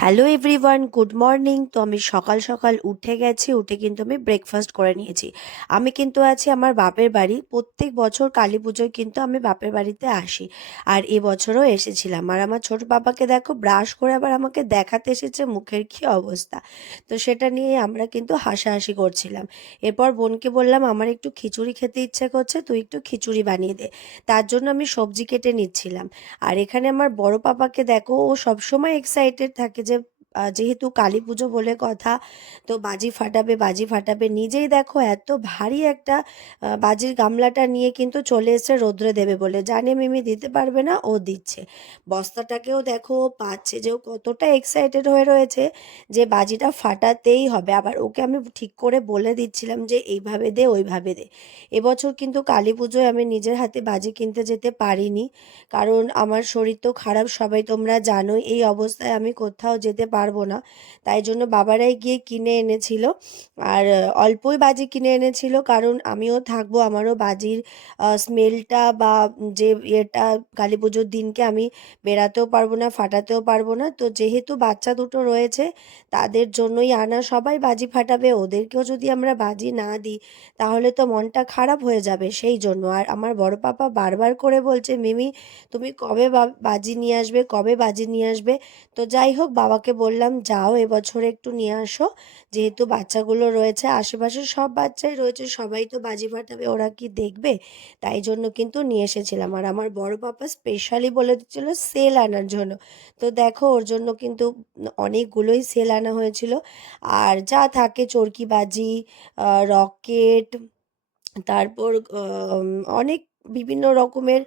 Hello everyone good morning তো আমি সকাল সকাল উঠে গেছি, উঠে কিন্তু আমি ব্রেকফাস্ট করে নিয়েছি। আমি কিন্তু আছি আমার বাপের বাড়ি। প্রত্যেক বছর কালী পুজোয় কিন্তু আমি বাপের বাড়িতে আসি। আর এবছরও এসেছিলাম। আর আমার ছোট বাবাকে দেখো ব্রাশ করে আবার আমাকে দেখাতে এসেছে মুখের কী অবস্থা। তো সেটা নিয়ে আমরা কিন্তু হাসাহাসি করছিলাম। এরপর বোনকে বললাম, আমার একটু খিচুড়ি খেতে ইচ্ছে করছে, তুই একটু খিচুড়ি বানিয়ে দে। তার জন্য আমি সবজি কেটে নিচ্ছিলাম। আর এখানে আমার বড় পাপাকে দেখো, ও সবসময় এক্সাইটেড থাকে যে যেহেতু কালী পুজো বলে কথা, তো বাজি ফাটাবে বাজি ফাটাবে। নিজেই দেখো এত ভারী একটা বাজির গামলাটা নিয়ে কিন্তু চলে এসে রৌদ্রে দেবে বলে। জানে মিমি দিতে পারবে না, ও দিচ্ছে। বস্তাটাকেও দেখো ও পাচ্ছে যে ও কতটা এক্সাইটেড হয়ে রয়েছে যে বাজিটা ফাটাতেই হবে। আবার ওকে আমি ঠিক করে বলে দিচ্ছিলাম যে এইভাবে দে, ওইভাবে দে। এবছর কিন্তু কালী পুজোয় আমি নিজের হাতে বাজি কিনতে যেতে পারিনি। কারণ আমার শরীর তো খারাপ, সবাই তোমরা জানোই, এই অবস্থায় আমি কোথাও যেতে পারব না। তাই জন্য বাবারাই গিয়ে কিনে এনেছিল। আর অল্পই বাজি কিনে এনেছিল কারণ আমিও থাকব, আমারও বাজির স্মেলটা বা যে ইয়েটা কালী পুজোর দিনকে আমি বেরাতেও পারব না, ফাটাতেও পারব না। তো যেহেতু বাচ্চা দুটো রয়েছে, তাদের জন্যই আনা, সবাই বাজি ফাটাবে, ওদেরকেও যদি আমরা বাজি না দিই, তাহলে তো মনটা খারাপ হয়ে যাবে সেই জন্য। আর আমার বড় পাপা বারবার করে বলছে, মিমি, তুমি কবে বাজি নিয়ে আসবে, কবে বাজি নিয়ে আসবে? তো যাই হোক, বাবাকে বললাম, যাও এবছর একটু নিয়ে আসো। যেহেতু বাচ্চাগুলো রয়েছে, আশেপাশে সব বাচ্চাই রয়েছে, সবাই তো বাজি ফাটাবে, ওরা কি দেখবে? তাই জন্য কিন্তু নিয়ে এসেছিলাম। আর আমার বড় পাপা স্পেশালি বলে দিচ্ছিল সেল আনার জন্য। তো দেখো, ওর জন্য কিন্তু অনেকগুলোই সেল আনা হয়েছিল। আর যা থাকে, চরকি বাজি রকেট, তারপর অনেক বিভিন্ন রকমের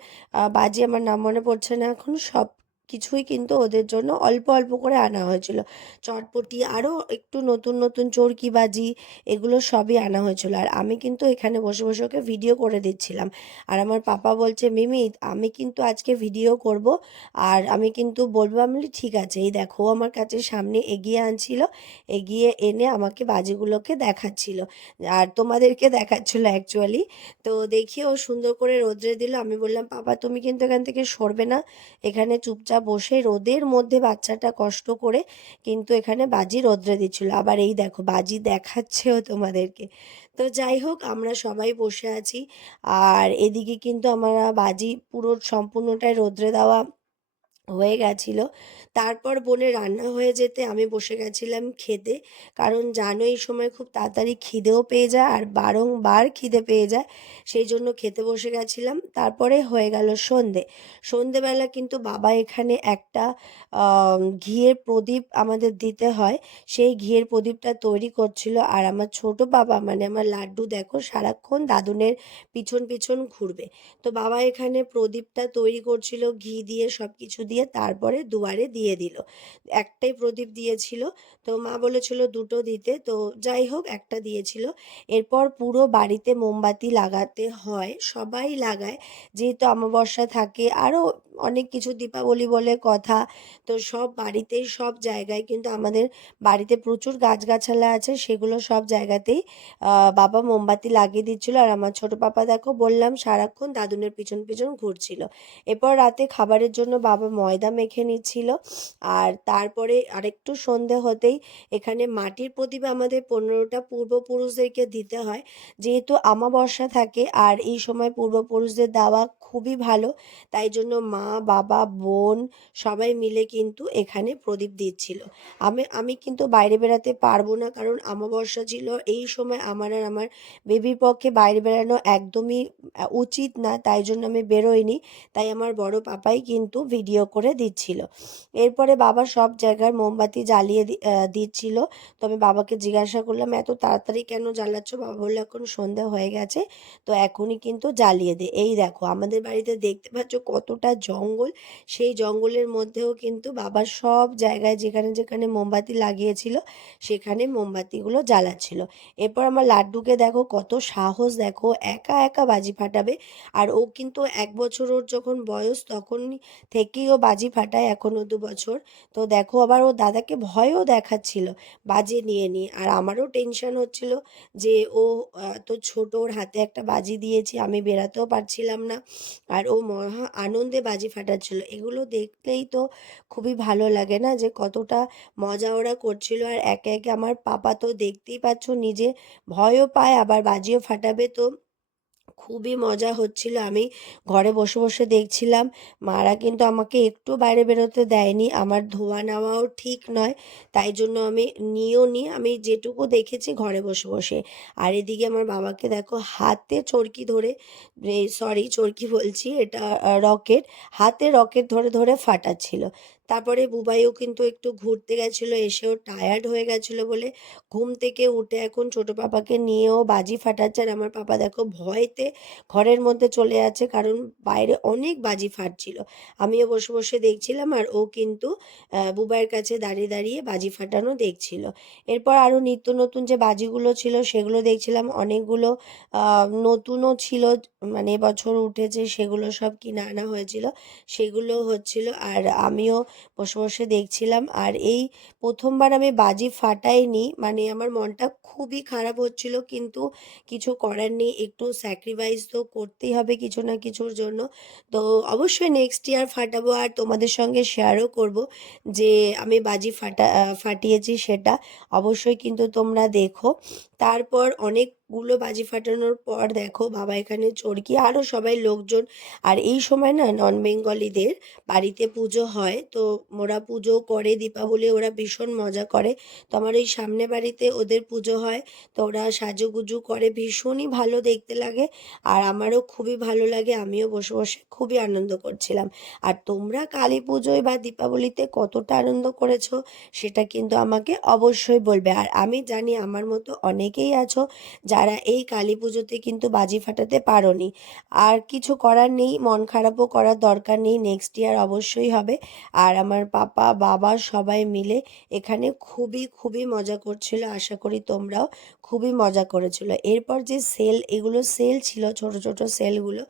বাজি, আমার নাম মনে পড়ছে না এখন, সব কিছুই কিন্তু ওদের জন্য অল্প অল্প করে আনা হয়েছিল। চটপটি আরও একটু নতুন নতুন চরকি বাজি, এগুলো সবই আনা হয়েছিল। আর আমি কিন্তু এখানে বসে বসে ওকে ভিডিও করে দিচ্ছিলাম। আর আমার পাপা বলছে, মিমি, আমি কিন্তু আজকে ভিডিও করব। আর আমি কিন্তু বলব, আমি ঠিক আছে, এই দেখো আমার কাছে সামনে এগিয়ে আনছিল। এগিয়ে এনে আমাকে বাজিগুলোকে দেখাচ্ছিল। আর তোমাদেরকে দেখাচ্ছিল অ্যাকচুয়ালি তো দেখি ও সুন্দর করে রোদ্রে দিল। আমি বললাম, পাপা, তুমি কিন্তু এখান থেকে সরবে না। এখানে চুপচাপ বসে রোদের মধ্যে বাচ্চাটা কষ্ট করে কিন্তু এখানে বাজি রোদ্রে দিচ্ছিল। আবার এই দেখো, বাজি দেখাচ্ছেও তোমাদেরকে। তো যাই হোক, আমরা সবাই বসে আছি। আর এদিকে কিন্তু আমরা বাজি পুরো সম্পূর্ণটাই রোদ্রে দেওয়া হয়ে গেছিল। তারপর বোনে রান্না হয়ে যেতে আমি বসে গেছিলাম খেতে। কারণ জানো এই সময় খুব তাড়াতাড়ি খিদেও পেয়ে যায় আর বারংবার খিদে পেয়ে যায়। সেই জন্য খেতে বসে গেছিলাম। তারপরে হয়ে গেল সন্ধে। সন্ধেবেলা কিন্তু বাবা এখানে একটা ঘিয়ের প্রদীপ আমাদের দিতে হয়। সেই ঘিয়ের প্রদীপটা তৈরি করছিল আর আমার ছোট বাবা মানে আমার লাড্ডু দেখো, সারাক্ষণ দাদুনের পিছন পিছন ঘুরবে। তো বাবা এখানে প্রদীপটা তৈরি করছিল, ঘি দিয়ে সব কিছু দিয়ে। তারপরে দুয়ারে দিয়ে দিল। একটাই প্রদীপ দিয়েছিল। তো মা বলেছিল, দুটো দিতে। তো যাই হোক, একটা দিয়েছিল। এরপর পুরো বাড়িতে মোমবাতি লাগাতে হয়, সবাই লাগায়। যেহেতু অমাবস্যা থাকে আরও অনেক কিছু দীপাবলি বলে কথা। তো সব বাড়িতেই, সব জায়গায় কিন্তু আমাদের বাড়িতে প্রচুর গাছগাছালা আছে, সেগুলো সব জায়গাতেই বাবা মোমবাতি লাগিয়ে দিচ্ছিল। আর আমার ছোট পাপা, দেখো, বললাম, সারাক্ষণ দাদুনের পিছন পিছন ঘুরছিল। এরপর রাতে খাবারের জন্য বাবা ময়দা মেখে নিচ্ছিল। আর তারপরে আরেকটু সন্ধে হতেই এখানে মাটির প্রদীপ আমাদের পনেরোটা পূর্বপুরুষদেরকে দিতে হয়। যেহেতু আমাবস্যা থাকে আর এই সময় পূর্বপুরুষদের দেওয়া খুবই ভালো। তাই জন্য মা, বাবা, বোন সবাই মিলে কিন্তু এখানে প্রদীপ দিচ্ছিল। আমি আমি কিন্তু বাইরে বেরাতে পারব না কারণ আমাবস্যা ছিল। এই সময় আমার আর আমার বেবির পক্ষে বাইরে বেরানো একদমই উচিত না। তাই জন্য আমি বেরোইনি। তাই আমার বড় পাপাই কিন্তু ভিডিও করে দিচ্ছিল। এরপরে বাবা সব জায়গার মোমবাতি জ্বালিয়ে দিচ্ছিল। তো আমি বাবাকে জিজ্ঞাসা করলাম, এত তাড়াতাড়ি কেন জ্বালাচ্ছ? বাবা বলল, এখন সন্ধ্যা হয়ে গেছে, তো এখনই কিন্তু জ্বালিয়ে দে। এই দেখো, আমাদের বাড়িতে দেখতে পাচ্ছ কতটা জঙ্গল। সেই জঙ্গলের মধ্যেও কিন্তু বাবা সব জায়গায় যেখানে যেখানে মোমবাতি লাগিয়েছিল, সেখানে মোমবাতিগুলো জ্বালাচ্ছিল। এরপর আমার লাড্ডুকে দেখো, কত সাহস দেখো, একা একা বাজি ফাটাবে। আর ও কিন্তু এক বছর ওর যখন বয়স, তখন থেকেই ও বাজি ফাটায় এখনও দু বছর। তো দেখো আবার ও দাদাকে ভয়ও দেখাচ্ছিল, বাজি নিয়ে নিয়ে। আর আমারও টেনশন হচ্ছিল যে ও তো ছোট, ওর হাতে একটা বাজি দিয়েছি, আমি বেরাতেও পারছিলাম না। আর ও মহা আনন্দে বাজি ফাটাচ্ছিল। এগুলো দেখলেই তো খুবই ভালো লাগে না যে কতটা মজা ওরা করছিল। আর একে একে আমার পাপা তো দেখতেই পাচ্ছ, নিজে ভয়ও পায়, আবার বাজিও ফাটাবে তো খুবই মজা হচ্ছিল। আমি ঘরে বসে বসে দেখছিলাম, মারা কিন্তু আমাকে একটু বাইরে বেরোতে দেয়নি। আমার ধোয়া নেওয়াও ঠিক নয়, তাই জন্য আমি নিয়েও নি। আমি যেটুকু দেখেছি ঘরে বসে বসে। আর এদিকে আমার বাবাকে দেখো, হাতে চরকি ধরে সরি চরকি বলছি, এটা রকেট, হাতে রকেট ধরে ধরে ফাটাচ্ছিল। তারপরে বুবাইও কিন্তু একটু ঘুরতে গেছিল, এসেও টায়ার্ড হয়ে গেছিল বলে ঘুম থেকে উঠে এখন ছোটো পাপাকে নিয়েও বাজি ফাটাচ্ছে আর আমার পাপা দেখো ভয়তে ঘরের মধ্যে চলে যাচ্ছে কারণ বাইরে অনেক বাজি ফাটছিল। আমিও বসে বসে দেখছিলাম আর ও কিন্তু বুবাইয়ের কাছে দাঁড়িয়ে দাঁড়িয়ে বাজি ফাটানো দেখছিল। এরপর আরও নিত্য নতুন যে বাজিগুলো ছিল সেগুলো দেখছিলাম। অনেকগুলো নতুনও ছিল মানে বছর উঠেছে সেগুলো সব কিনে আনা হয়েছিল। সেগুলো হচ্ছিল আর আমিও বসে বসে দেখছিলাম। আর এই প্রথমবার আমি বাজি ফাটাইনি মানে আমার মনটা খুবই খারাপ হচ্ছিল, কিন্তু কিছু করার নেই। একটু স্যাক্রিফাইস তো করতেই হবে কিছু না কিছুর জন্য। তো অবশ্যই নেক্সট ইয়ার ফাটাবো আর তোমাদের সঙ্গে শেয়ারও করব যে আমি বাজি ফাটা ফাটিয়েছি সেটা। অবশ্যই কিন্তু তোমরা দেখো। তারপর অনেকগুলো বাজি ফাটানোর পর দেখো বাবা এখানে চরকি আরও সবাই লোকজন। আর এই সময় না নন বেঙ্গলিদের বাড়িতে পুজো হয়, তো ওরা পুজো করে, দীপাবলি ওরা ভীষণ মজা করে। তো আমার ওই সামনে বাড়িতে ওদের পুজো হয়, তো ওরা সাজুগুজু করে, ভীষণই ভালো দেখতে লাগে। আর আমারও খুবই ভালো লাগে, আমিও বসে বসে খুবই আনন্দ করছিলাম। আর তোমরা কালী পুজোয় বা দীপাবলিতে কতটা আনন্দ করেছ, সেটা কিন্তু আমাকে অবশ্যই বলবে। আর আমি জানি আমার মতো অনেকেই আছো, যারা এই কালী পুজোতে কিন্তু বাজি ফাটাতে পারোনি। আর কিছু করার নেই, মন খারাপও করার দরকার নেই নেক্সট ইয়ার অবশ্যই হবে। আর আমার পাপা, বাবা সবাই মিলে এখানে খুবই খুবই মজা করছিল, আশা করি তোমরাও খুবই মজা করেছিল। এরপর যে সেল এগুলো সেল ছিল, ছোট ছোট সেলগুলো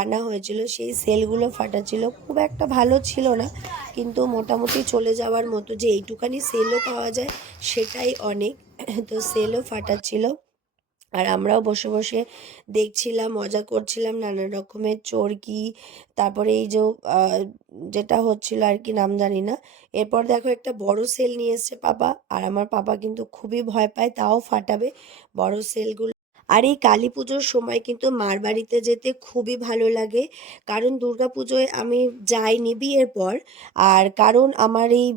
আনা হয়েছিল, সেই সেলগুলো ফাটাচ্ছিল। খুব একটা ভালো ছিল না, কিন্তু মোটামুটি চলে যাওয়ার মতো যে এইটুখানি সেলও পাওয়া যায়, সেটাই অনেক। তো সেলও ফাটাচ্ছিল। আর আমরাও বসে বসে দেখছিলাম, মজা করছিলাম নানা রকমের চরকি তারপরে এই যে যেটা হচ্ছিল আর কি নাম জানি না। এরপর দেখো একটা বড় সেল নিয়ে এসছে পাপা, আর আমার পাপা কিন্তু খুবই ভয় পায়, তাও ফাটাবে। বড় সেলগুলো আর এই কালী পুজোর সময় কিন্তু মার বাড়িতে যেতে খুবই ভালো লাগে। কারণ দুর্গা পুজোয় আমি যাইনি বিয়ের পর। আর কারণ আমার এই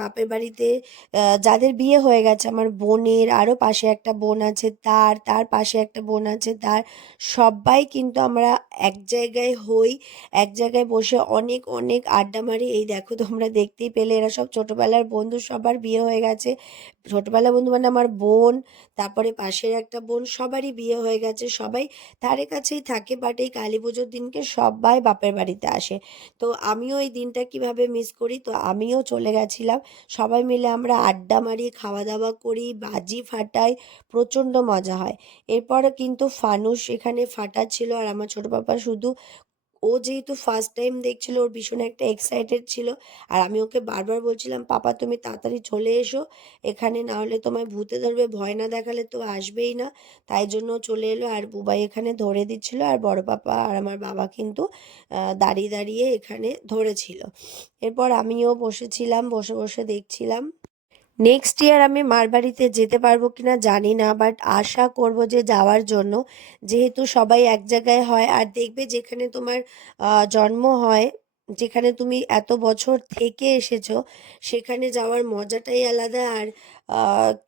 বাপের বাড়িতে যাদের বিয়ে হয়ে গেছে, আমার বোনের আরও পাশে একটা বোন আছে, তার তার পাশে একটা বোন আছে, তার সবাই কিন্তু আমরা এক জায়গায় হই, এক জায়গায় বসে অনেক অনেক আড্ডা মারি। এই দেখো তোমরা দেখতেই পেলে, এরা সব ছোটোবেলার বন্ধু, সবার বিয়ে হয়ে গেছে। ছোটোবেলার বন্ধু মানে আমার বোন, তারপরে পাশের একটা বোন, সবারই বিয়ে হয়ে গেছে, সবাই ধারে কাছেই থাকে বাট এই কালী পুজোর দিনকে সবাই বাপের বাড়িতে আসে। তো আমিও এই দিনটা কীভাবে মিস করি, তো আমিও চলে গেছিলাম। সবাই মিলে আমরা আড্ডা মারি খাওয়া দাওয়া করি, বাজি ফাটাই, প্রচণ্ড মজা হয়। এরপরে কিন্তু ফানুস এখানে ফাটা ছিল আর আমার ছোট পাপা শুধু ও যেহেতু ফার্স্ট টাইম দেখছিল, ওর ভীষণ একটা এক্সাইটেড ছিল। আর আমি ওকে বারবার বলছিলাম, পাপা, তুমি তাড়াতাড়ি চলে এসো। এখানে না হলে তোমায় ভূতে ধরবে, ভয় না দেখালে তো আসবেই না। তাই জন্য চলে এলো আর বুবাই এখানে ধরে দিচ্ছিল আর বড় পাপা আর আমার বাবা কিন্তু দাঁড়িয়ে দাঁড়িয়ে এখানে ধরেছিল। এরপর আমিও বসেছিলাম, বসে বসে দেখছিলাম। নেক্সট ইয়ার আমি মার বাড়িতে যেতে পারব কিনা জানি না বাট আশা করব যে যাওয়ার জন্য। যেহেতু সবাই এক জায়গায় হয় আর দেখবে যেখানে তোমার জন্ম হয় যেখানে তুমি এত বছর থেকে এসেছ সেখানে যাওয়ার মজাটাই আলাদা। আর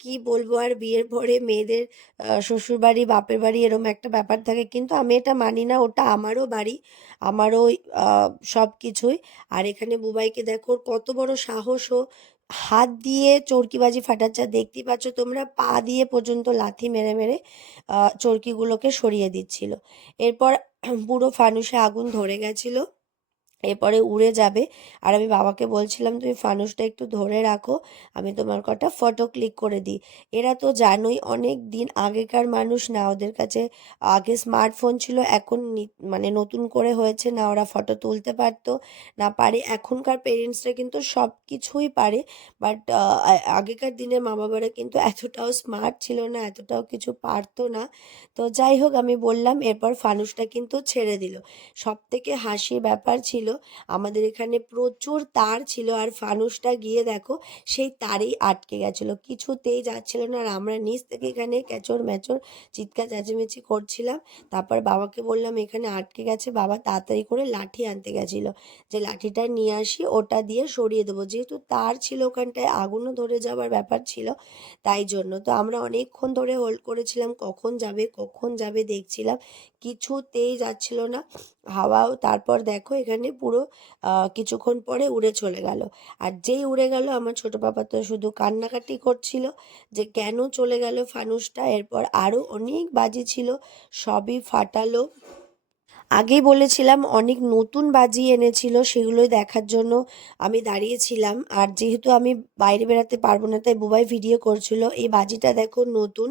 কি বলব আর বিয়ের পরে মেয়েদের আহ, শ্বশুরবাড়ি বাপের বাড়ি এরকম একটা ব্যাপার থাকে। কিন্তু আমি এটা মানি না ওটা আমারও বাড়ি আমারও সব কিছুই আর এখানে বুবাইকে দেখো কত বড় সাহস ও হাত দিয়ে চরকিবাজি ফাটাচ্ছে দেখতেই পাচ্ছ তোমরা পা দিয়ে পর্যন্ত লাথি মেরে মেরে চরকিগুলোকে সরিয়ে দিচ্ছিল। এরপর পুরো ফানুসে আগুন ধরে গেছিল। এরপরে উড়ে যাবে। আর আমি বাবাকে বলছিলাম, তুমি ফানুসটা একটু ধরে রাখো, আমি তোমার কটা ফটো ক্লিক করে দিই। এরা তো জানোই, অনেক দিন আগেকার মানুষ না, ওদের কাছে আগে স্মার্টফোন ছিল, এখন মানে নতুন করে হয়েছে, না ওরা ফটো তুলতে পারতো, না পারে। এখনকার পেরেন্টসরা কিন্তু সব কিছুই পারে বাট আগেকার দিনের মা বাবারা কিন্তু এতটাও স্মার্ট ছিল না, এতটাও কিছু পারতো না। তো যাই হোক, আমি বললাম, এরপর ফানুসটা কিন্তু ছেড়ে দিল। সব থেকে হাসির ব্যাপার ছিল ছিল। আমাদের এখানে প্রচুর তার ছিল আর ফানুসটা গিয়ে দেখো সেই তারেই আটকে গেছিল। কিছুতেই যাচ্ছিল না আর আমরা নিচ থেকে এখানে ক্যাচর ম্যাচর চিৎকার চেঁচামেচি করছিলাম। তারপর বাবাকে বললাম, এখানে আটকে গেছে বাবা, তাড়াতাড়ি করে লাঠি আনতে গেছিল। যে লাঠিটা নিয়ে আসি ওটা দিয়ে সরিয়ে দেবো। যেহেতু তার ছিল ওখানটায়, আগুনও ধরে যাওয়ার ব্যাপার ছিল তাই জন্য। তো আমরা অনেকক্ষণ ধরে হোল্ড করেছিলাম, কখন যাবে কখন যাবে দেখছিলাম। কিছুতেই যাচ্ছিল না। হাওয়াও তারপর দেখো এখানে পুরো কিছুক্ষণ পরে উড়ে চলে গেল। আর যেই উড়ে গেল, আমার ছোট পাপা তো শুধু কান্নাকাটি করছিল যে কেন চলে গেল ফানুসটা। এরপর আরও অনেক বাজি ছিল, সবই ফাটালো। আগেই বলেছিলাম, অনেক নতুন বাজি এনেছিল, সেগুলোই দেখার জন্য আমি দাঁড়িয়েছিলাম। আর যেহেতু আমি বাইরে বেড়াতে পারব না, তাই বুবাই ভিডিও করছিল। এই বাজিটা দেখো নতুন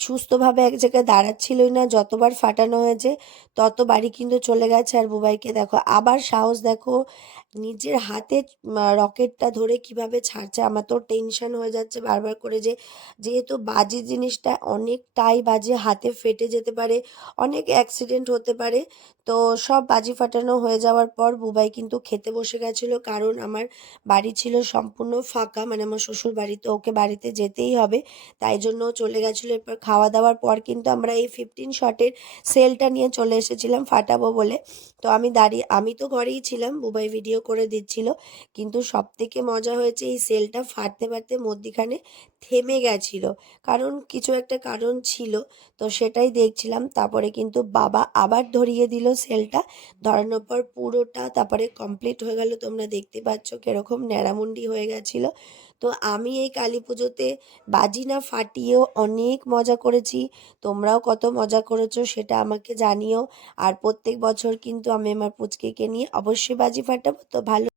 সুস্থভাবে এক জায়গায় দাঁড়াচ্ছিলই না, যতবার ফাটানো হয়েছে তত বাড়ি কিন্তু চলে গেছে। আর বুবাইকে দেখো, আবার সাহস দেখো, নিজের হাতে রকেটটা ধরে কীভাবে ছাড়ছে, আমার তো টেনশন হয়ে যাচ্ছে বারবার করে যে, যেহেতু বাজে জিনিসটা অনেকটাই বাজে, হাতে ফেটে যেতে পারে, অনেক অ্যাক্সিডেন্ট হতে পারে তো সব বাজি ফাটানো হয়ে যাওয়ার পর বুবাই কিন্তু খেতে বসে গেছিল। কারণ আমার বাড়ি ছিল সম্পূর্ণ ফাঁকা মানে আমার শ্বশুর বাড়িতে ওকে বাড়িতে যেতেই হবে। তাই জন্য চলে গেছিল। এরপর খাওয়া দাওয়ার পর কিন্তু আমরা এই ফিফটিন শটের সেলটা নিয়ে চলে এসেছিলাম ফাটাবো বলে। তো আমি দাঁড়িয়ে, আমি তো ঘরেই ছিলাম, বুবাই ভিডিও করে দিচ্ছিল। কিন্তু সব থেকে মজা হয়েছে এই সেলটা ফাটতে ফাটতে মধ্যিখানে থেমে গেছিল। কারণ কিছু একটা কারণ ছিল, তো সেটাই দেখছিলাম। তারপরে কিন্তু বাবা আবার ধরিয়ে দিল সেলটা ধরানোর পর পুরোটা তারপরে কমপ্লিট হয়ে গেল। তোমরা দেখতে পাচ্ছ কীরকম ন্যাড়ামুন্ডি হয়ে গেছিল। তো আমি এই কালী পুজোতে বাজি না ফাটিয়েও অনেক মজা করেছি। তোমরাও কত মজা করেছ সেটা আমাকে জানিও। আর প্রত্যেক বছর কিন্তু আমি আমার পুচকেকে নিয়ে অবশ্যই বাজি ফাটাবো। তো ভালো